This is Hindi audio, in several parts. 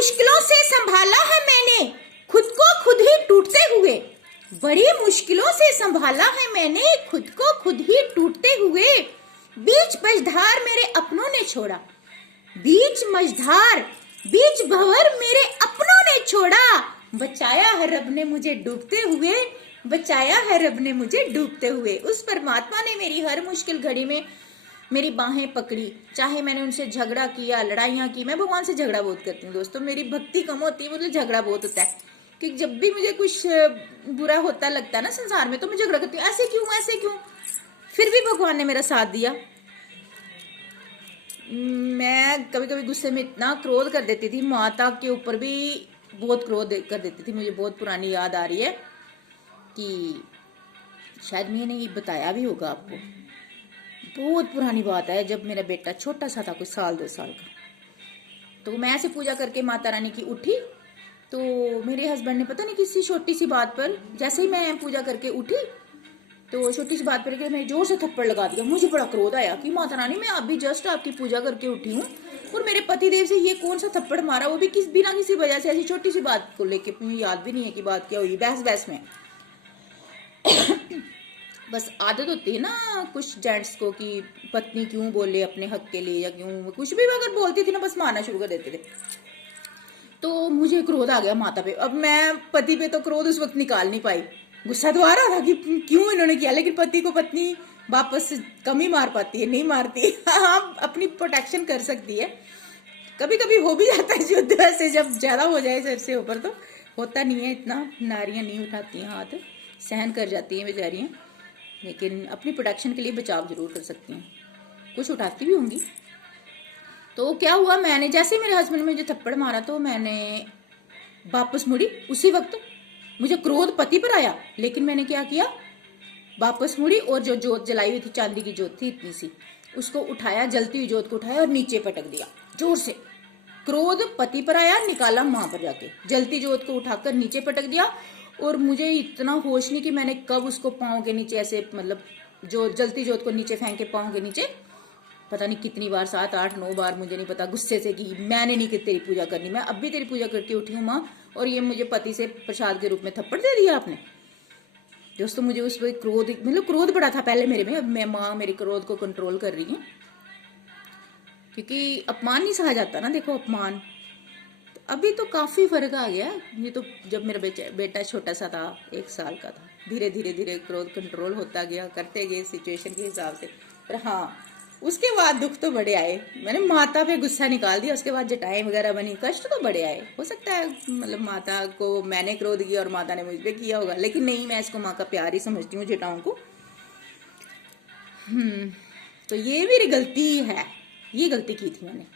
मुश्किलों से संभाला है मैंने खुद को खुद ही टूटते हुए। बड़ी मुश्किलों से संभाला है मैंने खुद को खुद ही टूटते हुए। बीच मझधार मेरे अपनों ने छोड़ा, बीच मझधार बीच भंवर मेरे अपनों ने छोड़ा। बचाया है रब ने मुझे डूबते हुए, बचाया है रब ने मुझे डूबते हुए। उस परमात्मा ने मेरी हर मुश्किल घड़ी में मेरी बाहें पकड़ी। चाहे मैंने उनसे झगड़ा किया, लड़ाइयाँ की। मैं भगवान से झगड़ा बहुत करती हूँ दोस्तों, मेरी भक्ति कम होती है, मतलब झगड़ा बहुत होता है कि जब भी मुझे कुछ बुरा होता लगता है ना संसार में, तो मैं झगड़ा करती हूँ, ऐसे क्यों ऐसे क्यों। फिर भी भगवान ने मेरा साथ दिया। मैं कभी कभी गुस्से में इतना क्रोध कर देती थी, माता के ऊपर भी बहुत क्रोध कर देती थी। मुझे बहुत पुरानी याद आ रही है कि शायद मैंने ये बताया भी होगा आपको। बहुत पुरानी बात है, जब मेरा बेटा छोटा सा था, कुछ साल 2 साल का, तो मैं ऐसे पूजा करके माता रानी की उठी, तो मेरे हस्बैंड ने पता नहीं किसी छोटी सी बात पर, जैसे ही मैं पूजा करके उठी तो छोटी सी बात पर के मैं जोर से थप्पड़ लगा दिया। मुझे बड़ा क्रोध आया कि माता रानी मैं अभी जस्ट आपकी पूजा करके उठी हूँ और मेरे पति देव से ये कौन सा थप्पड़ मारा, वो भी बिना किसी वजह से, ऐसी छोटी सी बात को लेके। मुझे याद भी नहीं है कि बात क्या हुई, बहस बहस में। बस आदत होती है ना कुछ जेंट्स को कि पत्नी क्यों बोले अपने हक के लिए, या क्यों कुछ भी अगर बोलती थी ना बस मारना शुरू कर देते थे। तो मुझे क्रोध आ गया माता पे। अब मैं पति पे तो क्रोध उस वक्त निकाल नहीं पाई, गुस्सा तो आ रहा था कि क्यों इन्होंने किया, लेकिन पति को पत्नी वापस कम ही मार पाती है, नहीं मारती। हाँ, अपनी प्रोटेक्शन कर सकती है। कभी कभी हो भी जाता है युद्ध, वैसे जब ज्यादा हो जाए सिर से ऊपर तो होता नहीं है इतना, नारियां नहीं उठाती हैं हाथ, सहन कर जाती हैं बेचारियां, लेकिन अपनी प्रोटेक्शन के लिए बचाव जरूर कर सकती हैं, कुछ उठाती भी होंगी। तो क्या हुआ, मैंने जैसे मेरे हस्बैंड ने मुझे थप्पड़ मारा तो मैंने वापस मुड़ी। उसी वक्त मुझे क्रोध पति पर आया, लेकिन मैंने क्या किया, वापस मुड़ी और जो जोत जलाई हुई थी, चांदी की जोत थी इतनी सी, उसको उठाया, जलती हुई जोत को उठाया और नीचे पटक दिया जोर से। क्रोध पति पर आया, निकाला मां पर जाके, जलती जोत को उठाकर नीचे पटक दिया। और मुझे इतना होश नहीं कि मैंने कब उसको पांव के नीचे ऐसे, मतलब जो जलती जोत को नीचे फेंक के पांव के नीचे, पता नहीं कितनी बार, 7 8 9 बार, मुझे नहीं पता, गुस्से से कि मैंने नहीं कि तेरी पूजा करनी, मैं अब भी तेरी पूजा करके उठी हूँ माँ, और ये मुझे पति से प्रसाद के रूप में थप्पड़ दे दिया आपने। दोस्तों मुझे उस वक्त क्रोध, मतलब क्रोध बड़ा था पहले मेरे में, अब मैं माँ मेरे क्रोध को कंट्रोल कर रही हूँ, क्योंकि अपमान नहीं सहा जाता ना, देखो अपमान। तो अभी तो काफी फर्क आ गया। ये तो जब मेरा बेटा छोटा सा था, 1 साल का था, धीरे धीरे धीरे क्रोध कंट्रोल होता गया, करते गए सिचुएशन के हिसाब से। पर हाँ, उसके बाद दुख तो बड़े आए। मैंने माता पे गुस्सा निकाल दिया, उसके बाद जटाएं वगैरह बनी, कष्ट तो बड़े आए। हो सकता है मतलब माता को मैंने क्रोध किया और माता ने मुझ पे किया होगा, लेकिन नहीं, मैं इसको माँ का प्यार ही समझती हूँ, जटाओं को। तो ये मेरी गलती है, ये गलती की थी मैंने।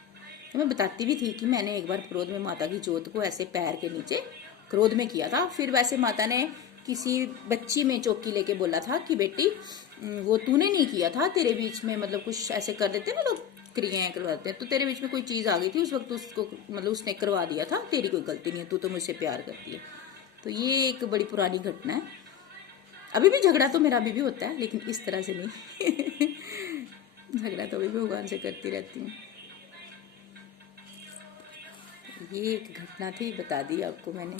तो मैं बताती भी थी कि मैंने एक बार क्रोध में माता की जोत को ऐसे पैर के नीचे क्रोध में किया था। फिर वैसे माता ने किसी बच्ची में चौकी लेके बोला था कि बेटी वो तूने नहीं किया था, तेरे बीच में मतलब कुछ ऐसे कर देते ना लोग, क्रियाएं करवाते हैं, तो तेरे बीच में कोई चीज आ गई थी उस वक्त, उसको मतलब उसने करवा दिया था, तेरी कोई गलती नहीं है, तू तो मुझसे प्यार करती है। तो ये एक बड़ी पुरानी घटना है। अभी भी झगड़ा तो मेरा अभी भी होता है, लेकिन इस तरह से नहीं। झगड़ा तो अभी भी भगवान से करती रहती हूँ। ये एक घटना थी, बता दी आपको मैंने।